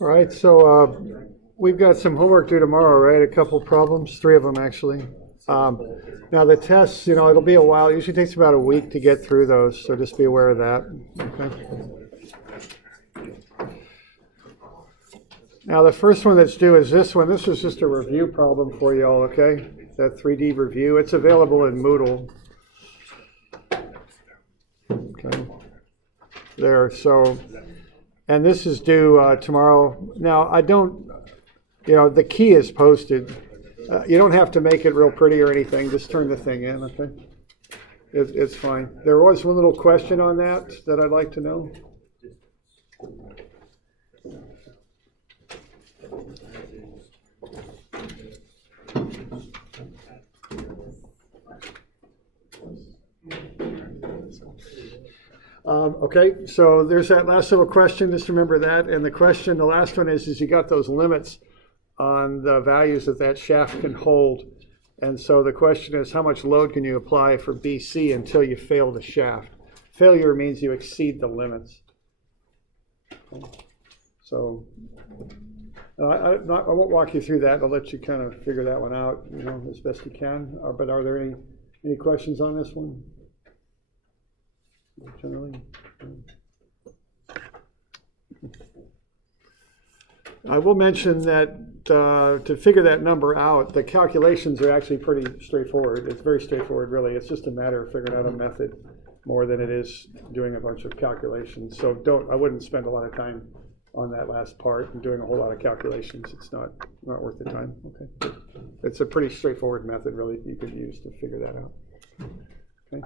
All right, so we've got some homework due tomorrow, right? A couple problems, three of them actually. Now the tests, it'll be a while. It usually takes about a week to get through those, so just be aware of that. Okay. Now the first one that's due is this one. This is just a review problem for you all, okay? That 3D review. It's available in Moodle. Okay. There, so, and this is due tomorrow. Now I don't, the key is posted. You don't have to make it real pretty or anything. Just turn the thing in, okay? It's fine. There was one little question on that I'd like to know. Okay, so there's that last little question. Just remember that. And the last one is you got those limits on the values that shaft can hold. And so the question is, how much load can you apply for BC until you fail the shaft? Failure means you exceed the limits. So I won't walk you through that. I'll let you kind of figure that one out, as best you can. But are there any questions on this one? Generally? I will mention that to figure that number out, the calculations are actually pretty straightforward. It's very straightforward, really. It's just a matter of figuring out a method more than it is doing a bunch of calculations. So I wouldn't spend a lot of time on that last part and doing a whole lot of calculations. It's not worth the time. Okay. It's a pretty straightforward method, really, you could use to figure that out. Okay.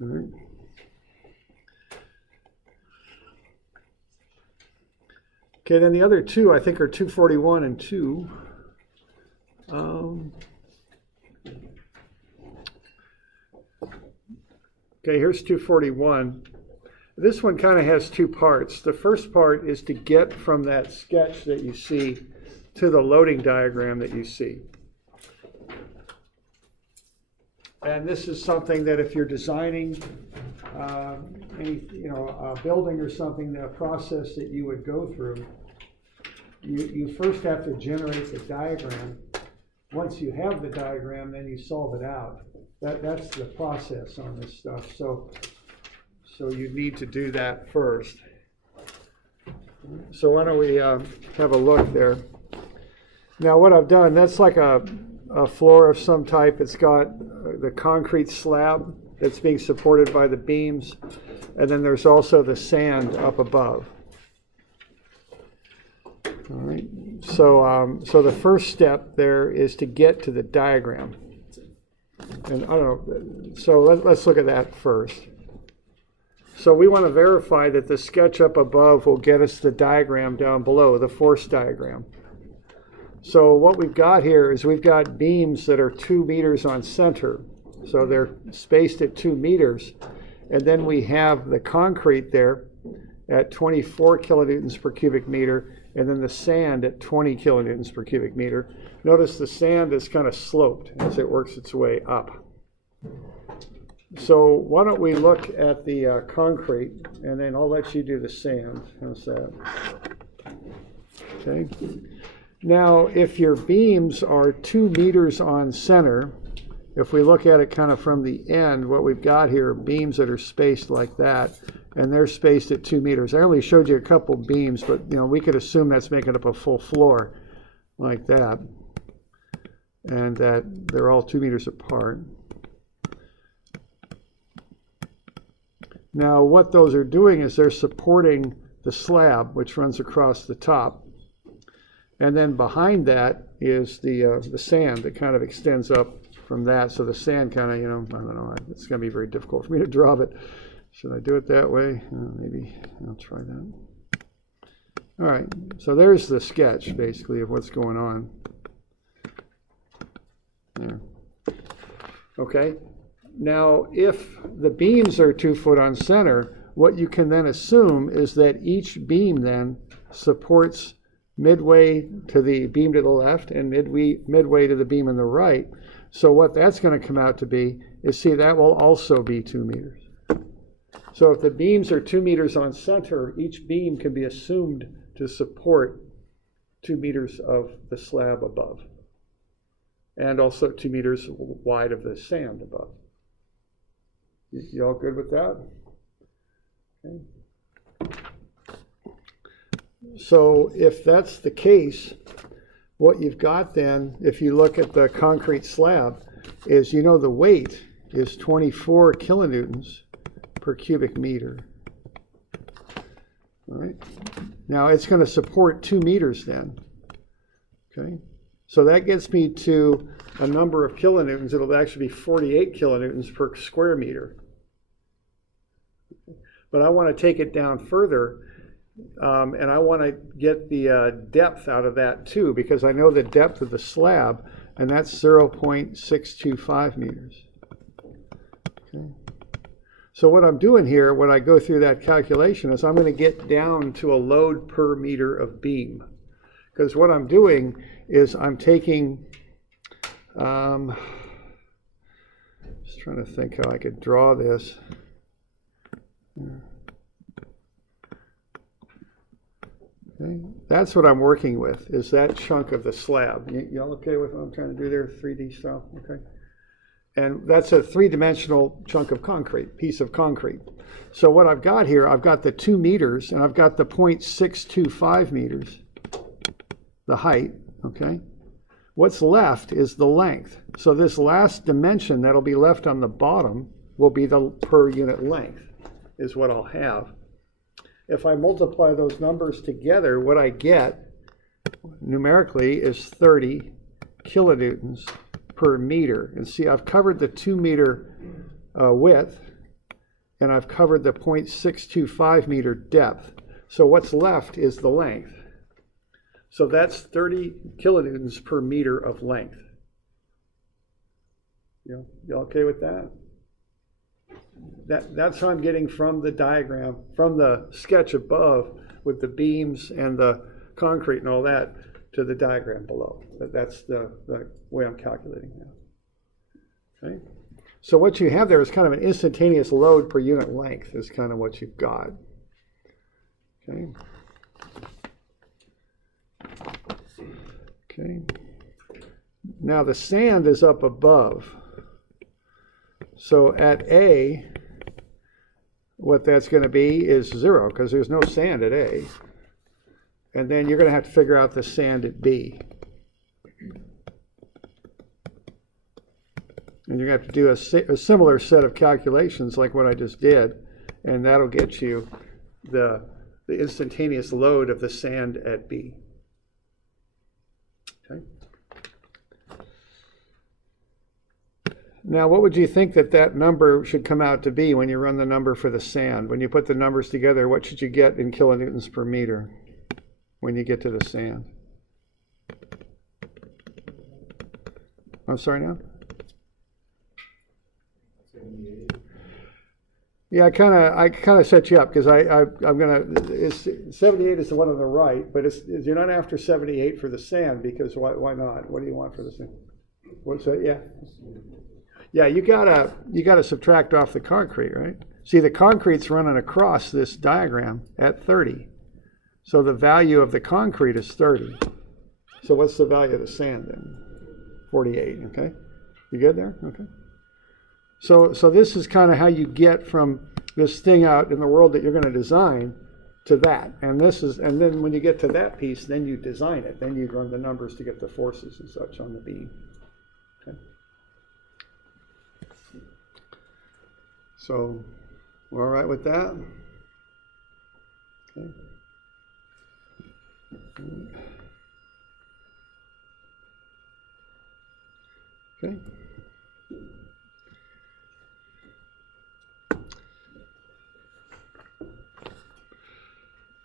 All right. Okay, then the other two, I think, are 241 and 2. Okay, here's 241. This one kind of has two parts. The first part is to get from that sketch that you see to the loading diagram that you see. And this is something that if you're designing a building or something, the process that you would go through, you first have to generate the diagram. Once you have the diagram, then you solve it out. That's the process on this stuff. So you need to do that first. So why don't we have a look there. Now what I've done, that's like a floor of some type. It's got the concrete slab that's being supported by the beams, and then there's also the sand up above. All right. So the first step there is to get to the diagram, and I don't know. So let's look at that first. So we want to verify that the sketch up above will get us the diagram down below, the force diagram. So what we've got here is we've got beams that are 2 meters on center. So they're spaced at 2 meters. And then we have the concrete there at 24 kilonewtons per cubic meter, and then the sand at 20 kilonewtons per cubic meter. Notice the sand is kind of sloped as it works its way up. So why don't we look at the concrete, and then I'll let you do the sand. How's that? Okay. Now, if your beams are 2 meters on center, if we look at it kind of from the end, what we've got here are beams that are spaced like that, and they're spaced at 2 meters. I only showed you a couple beams, but we could assume that's making up a full floor like that, and that they're all 2 meters apart. Now, what those are doing is they're supporting the slab, which runs across the top. And then behind that is the sand that kind of extends up from that. So the sand kind of, I don't know, it's going to be very difficult for me to draw, but should I do it that way? Maybe I'll try that. All right, so there's the sketch, basically, of what's going on. There. Okay, now if the beams are 2 foot on center, what you can then assume is that each beam then supports midway to the beam to the left and midway to the beam on the right. So what that's going to come out to be is, see, that will also be 2 meters. So if the beams are 2 meters on center, each beam can be assumed to support 2 meters of the slab above, and also 2 meters wide of the sand above. You all good with that? Okay. So if that's the case, what you've got then, if you look at the concrete slab, is the weight is 24 kilonewtons per cubic meter. All right. Now it's going to support 2 meters then. Okay. So that gets me to a number of kilonewtons. It'll actually be 48 kilonewtons per square meter. But I want to take it down further, and I want to get the depth out of that too, because I know the depth of the slab, and that's 0.625 meters. Okay. So what I'm doing here when I go through that calculation is I'm going to get down to a load per meter of beam. Because what I'm doing is I'm taking, just trying to think how I could draw this. Okay. That's what I'm working with, is that chunk of the slab. Y'all okay with what I'm trying to do there, 3D style? Okay. And that's a 3-dimensional chunk of concrete, piece of concrete. So what I've got here, I've got the 2 meters, and I've got the 0.625 meters, the height, okay? What's left is the length. So this last dimension that'll be left on the bottom will be the per unit length, is what I'll have. If I multiply those numbers together, what I get numerically is 30 kilonewtons per meter. And see, I've covered the 2 meter width, and I've covered the 0.625 meter depth. So what's left is the length. So that's 30 kilonewtons per meter of length. You okay with that? That's how I'm getting from the diagram, from the sketch above with the beams and the concrete and all that, to the diagram below. That's the way I'm calculating that. Okay? So what you have there is kind of an instantaneous load per unit length is kind of what you've got. Okay. Okay. Now the sand is up above. So at A, what that's going to be is 0, because there's no sand at A. And then you're going to have to figure out the sand at B. And you're going to have to do a similar set of calculations like what I just did, and that'll get you the instantaneous load of the sand at B. Okay. Now, what would you think that number should come out to be when you run the number for the sand? When you put the numbers together, what should you get in kilonewtons per meter when you get to the sand? I'm sorry now? Yeah, I kind of set you up, because I'm gonna. 78 is the one on the right, but you're not after 78 for the sand, because why not? What do you want for the sand? What's that? Yeah. Yeah, you gotta subtract off the concrete, right? See, the concrete's running across this diagram at 30. So the value of the concrete is 30. So what's the value of the sand then? 48, okay? You good there? Okay. So this is kind of how you get from this thing out in the world that you're going to design to that. And then when you get to that piece, then you design it. Then you run the numbers to get the forces and such on the beam. Okay. So, we're all right with that? Okay. Okay.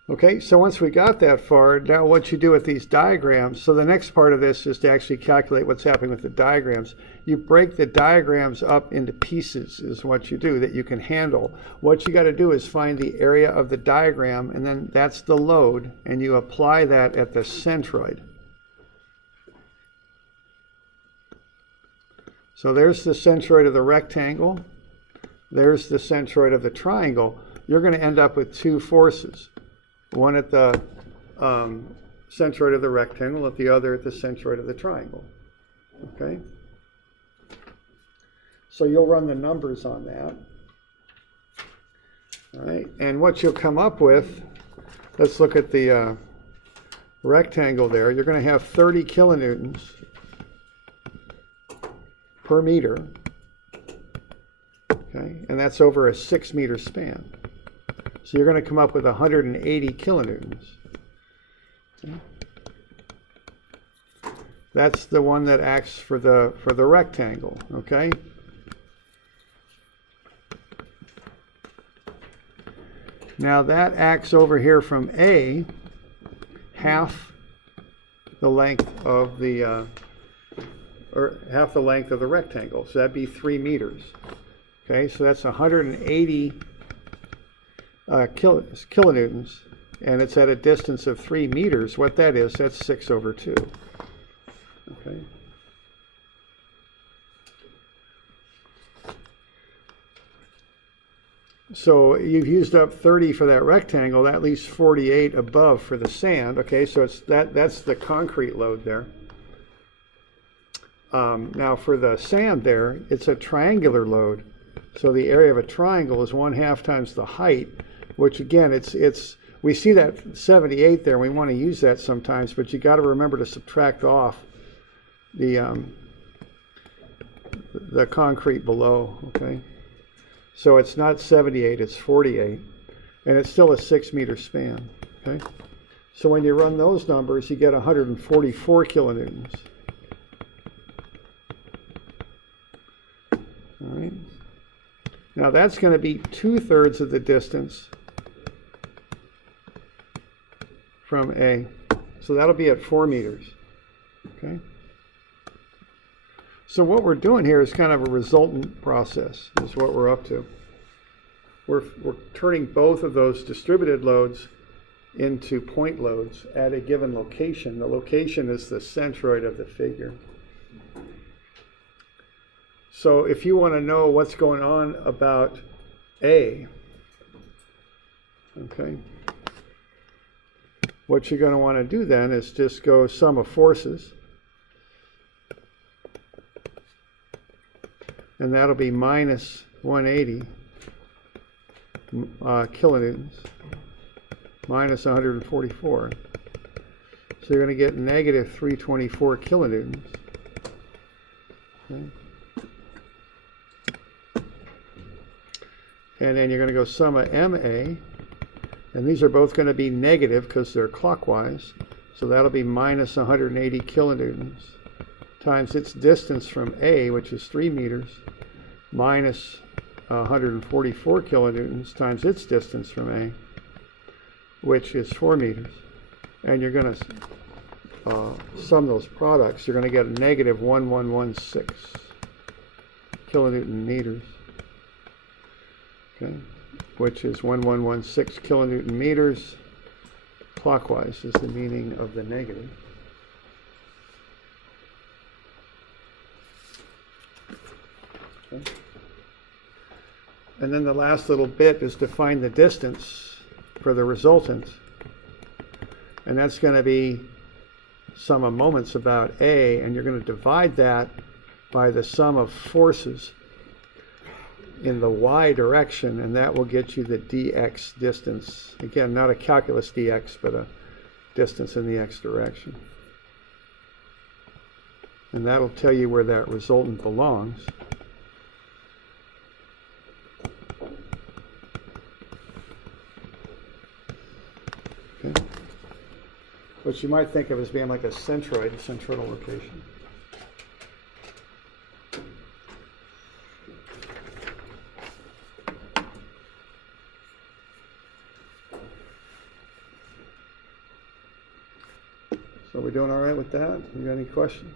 Okay, so once we got that far, now what you do with these diagrams, so the next part of this is to actually calculate what's happening with the diagrams. You break the diagrams up into pieces is what you do that you can handle. What you got to do is find the area of the diagram, and then that's the load, and you apply that at the centroid. So there's the centroid of the rectangle. there's the centroid of the triangle, you're going to end up with two forces. One at the centroid of the rectangle, at the other at the centroid of the triangle. Okay? So you'll run the numbers on that. All right, and what you'll come up with, let's look at the rectangle there. You're going to have 30 kilonewtons per meter. Okay, and that's over a 6-meter span. So you're going to come up with 180 kilonewtons. Okay. That's the one that acts for the rectangle, okay? Now that acts over here from A, half the length of the rectangle. So that'd be 3 meters. Okay, so that's 180 kilonewtons, and it's at a distance of 3 meters. What that is, that's 6 over 2. Okay. So you've used up 30 for that rectangle. That leaves 48 above for the sand. Okay, so it's that's the concrete load there. Now for the sand there, it's a triangular load. So the area of a triangle is 1/2 times the height, which again, we see that 78 there. And we want to use that sometimes, but you got to remember to subtract off the concrete below. Okay. So it's not 78, it's 48, and it's still a 6-meter span, okay? So when you run those numbers, you get 144 kilonewtons. All right. Now that's going to be 2/3 of the distance from A. So that'll be at 4 meters, okay? So what we're doing here is kind of a resultant process, is what we're up to. We're turning both of those distributed loads into point loads at a given location. The location is the centroid of the figure. So if you want to know what's going on about A, okay, what you're going to want to do then is just go sum of forces. And that'll be minus 180 kilonewtons, minus 144. So you're going to get negative 324 kilonewtons. Okay. And then you're going to go sum of MA, and these are both going to be negative because they're clockwise. So that'll be minus 180 kilonewtons times its distance from A, which is 3 meters, minus 144 kilonewtons times its distance from A, which is 4 meters. And you're going to sum those products. You're going to get a negative 1116 kilonewton meters, okay, which is 1116 kilonewton meters clockwise is the meaning of the negative. Okay. And then the last little bit is to find the distance for the resultant. And that's going to be sum of moments about A, and you're going to divide that by the sum of forces in the y direction, and that will get you the dx distance. Again, not a calculus dx, but a distance in the x direction. And that'll tell you where that resultant belongs. Okay. Which you might think of as being like a centroid, centroidal location. So we're doing all right with that? You got any questions?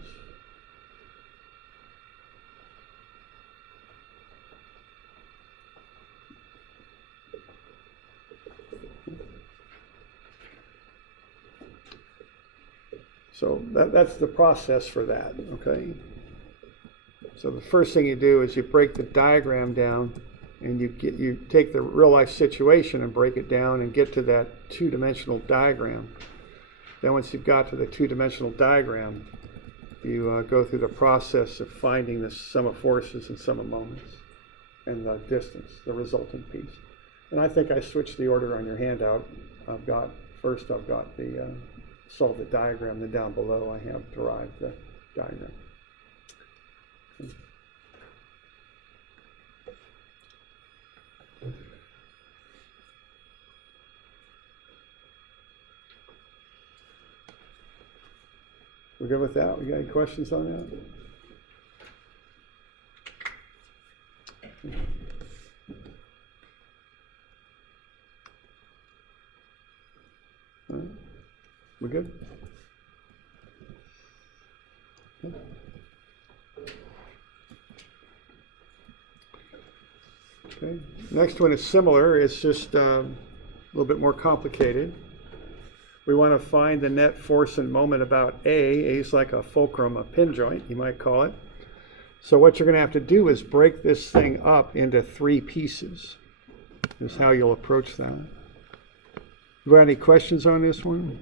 So that's the process for that, okay? So the first thing you do is you break the diagram down and you take the real life situation and break it down and get to that two-dimensional diagram. Then once you've got to the two-dimensional diagram, you go through the process of finding the sum of forces and sum of moments and the distance, the resultant piece. And I think I switched the order on your handout. First I've got the solve the diagram, then down below I have derived the diagram. We're good with that? We got any questions on that? All right. We're good? Okay. Okay. Next one is similar. It's just a little bit more complicated. We want to find the net force and moment about A. A is like a fulcrum, a pin joint, you might call it. So what you're going to have to do is break this thing up into 3 pieces. Is how you'll approach that. You got any questions on this one?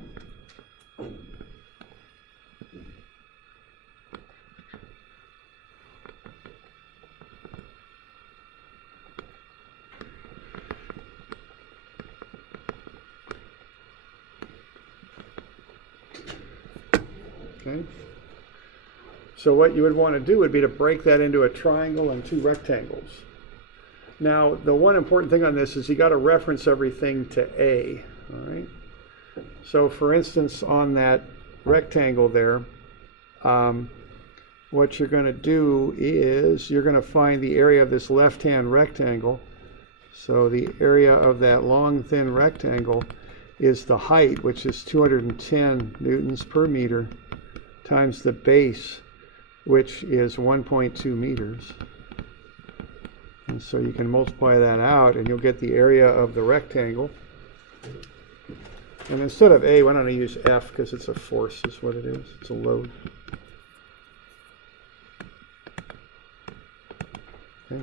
Okay. So what you would want to do would be to break that into a triangle and 2 rectangles. Now, the one important thing on this is you got to reference everything to A. All right. So, for instance, on that rectangle there, what you're going to do is you're going to find the area of this left-hand rectangle. So the area of that long, thin rectangle is the height, which is 210 newtons per meter, times the base, which is 1.2 meters. And so you can multiply that out and you'll get the area of the rectangle. And instead of A, why don't I use F, because it's a force is what it is. It's a load. Okay.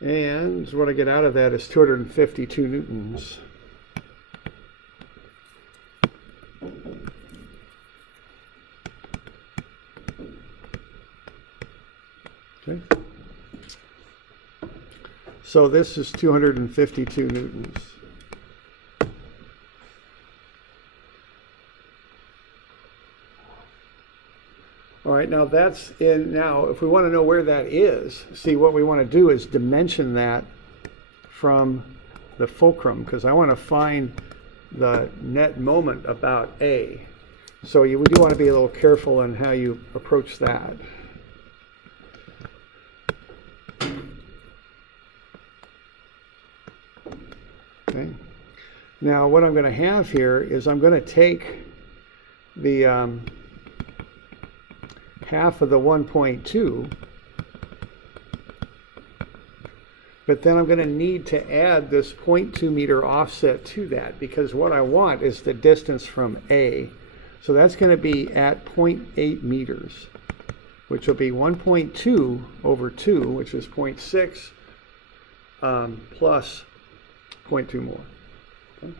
And what I get out of that is 252 newtons. Okay. So this is 252 newtons. All right, now that's in, now if we want to know where that is, see what we want to do is dimension that from the fulcrum, because I want to find the net moment about A. So you do want to be a little careful in how you approach that. Okay. Now what I'm going to have here is I'm going to take the half of the 1.2, but then I'm going to need to add this 0.2 meter offset to that, because what I want is the distance from A. So that's going to be at 0.8 meters, which will be 1.2 over 2, which is 0.6 plus 0.2 more. Okay.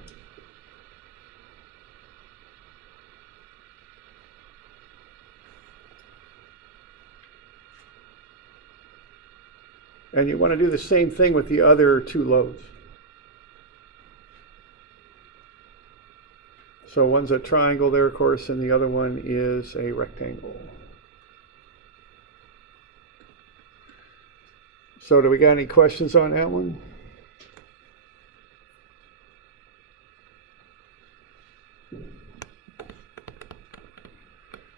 And you want to do the same thing with the other 2 loads. So one's a triangle there, of course, and the other one is a rectangle. So do we got any questions on that one?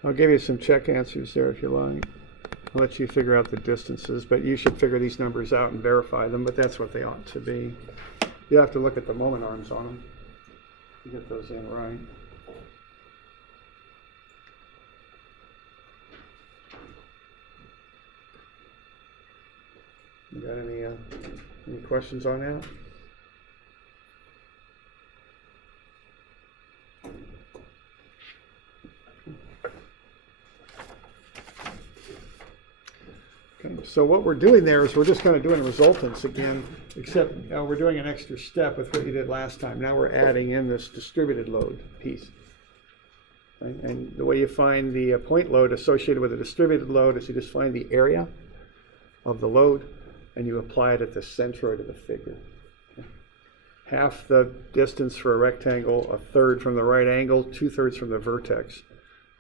I'll give you some check answers there if you like. I'll let you figure out the distances, but you should figure these numbers out and verify them, but that's what they ought to be. You have to look at the moment arms on them to get those in right. You got any questions on that? Okay, So what we're doing there is we're just kind of doing resultants again, except we're doing an extra step with what you did last time. Now we're adding in this distributed load piece. Right? And the way you find the point load associated with a distributed load is you just find the area of the load and you apply it at the centroid of the figure. Okay? Half the distance for a rectangle, a third from the right angle, 2/3 from the vertex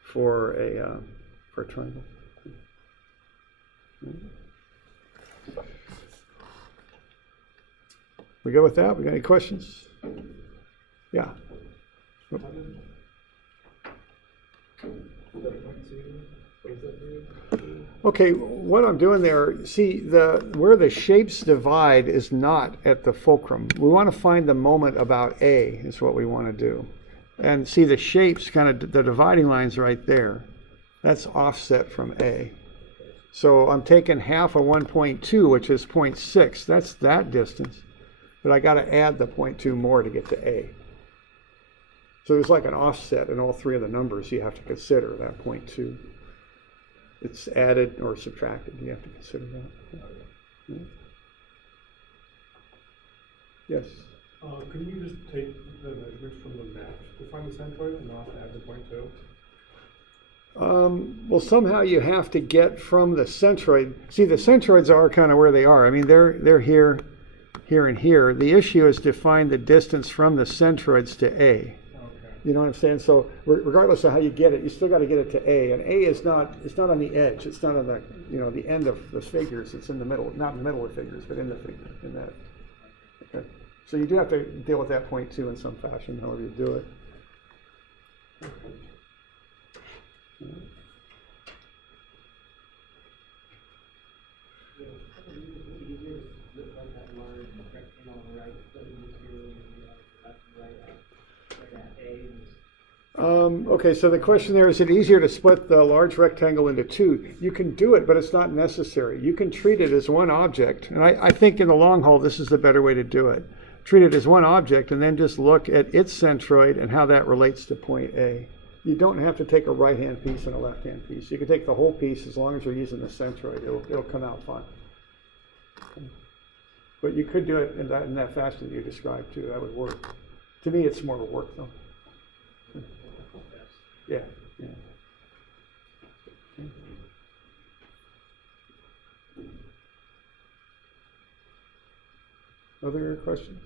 for a triangle. We go with that? We got any questions? Yeah. Okay, what I'm doing there, see, where the shapes divide is not at the fulcrum. We want to find the moment about A is what we want to do. And see the shapes, kind of the dividing lines right there. That's offset from A. So I'm taking half of 1.2, which is 0.6. That's that distance. But I got to add the 0.2 more to get to A. So there's like an offset in all three of the numbers you have to consider, that 0.2. It's added or subtracted. You have to consider that. Yeah. Yes? Can you just take the measurements from the map to find the centroid and not add the 0.2? Well, somehow you have to get from the centroid. See, the centroids are kind of where they are. I mean, they're here, here, and here. The issue is to find the distance from the centroids to A. Okay. You know what I'm saying? So regardless of how you get it, you still got to get it to A. And A is not, it's not on the edge. It's not on the, the end of the figures. It's in the middle, not in the middle of the figures, but in the figure, in that. Okay. So you do have to deal with that 0.2 in some fashion, however you do it. Okay, so the question there, is it easier to split the large rectangle into two? You can do it, but it's not necessary. You can treat it as one object, and I think in the long haul this is the better way to do it. Treat it as one object and then just look at its centroid and how that relates to point A. You don't have to take a right-hand piece and a left-hand piece. You can take the whole piece as long as you're using the centroid. It'll come out fine. But you could do it in that fashion that you described too. That would work. To me, it's more work though. Yeah. Yeah. Other questions?